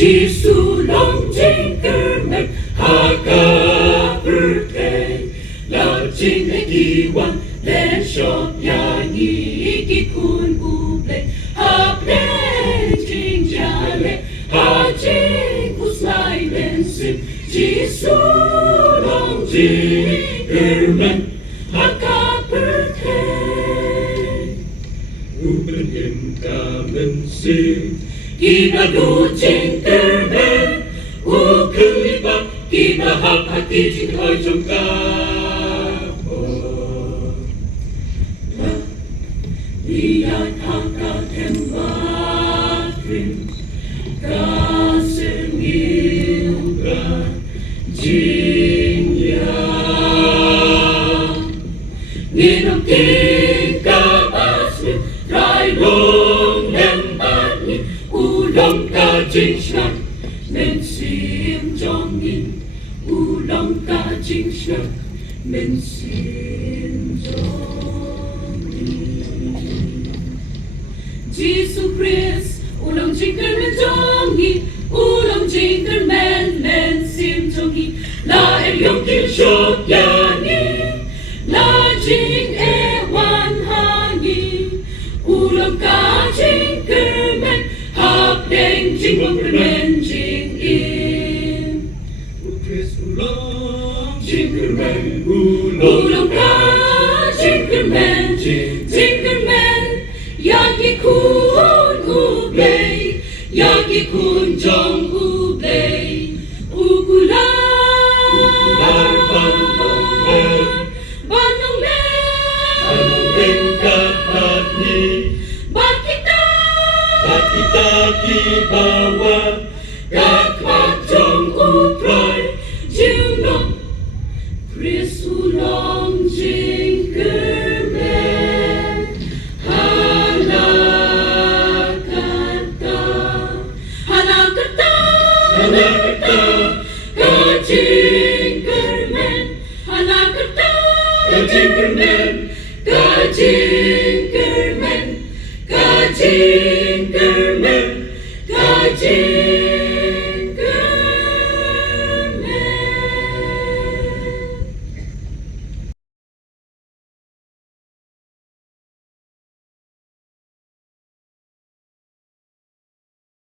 지수 롱징글맨 하가불테 라우징의 기왕 렌쇼야니 기쿤 우블레 하프렌징자레 하징구스나이 렌심 지수 롱징글맨 하가불테 우블림 까문심 Kita ducing termen, ukelipa kita hati jing hoi trong ca. Lihat haka tematrim, kasengilga jingya. Nginong tingka asli, rai long lembani. Ulang ka jing snak, men sim jong in. Ulang ka jing snak, men sim jong in. Jesus Christ, ulang jingle men jong in. Ulang jingle men sim jong in. La yong kil shok yani, la jing wan hani. Ulang ka jingle men. Deng jing wang men jing in. Chris ulong jingle men ulong ka jingle men yagi kun ublay yagi kun jong ublay ugular banong men katani kita di bawah kakak jong utrai junong Chris ulong jingle hanakata ka jingle man hanakata ka jingle man ka jingle man ka jingle man ka jingle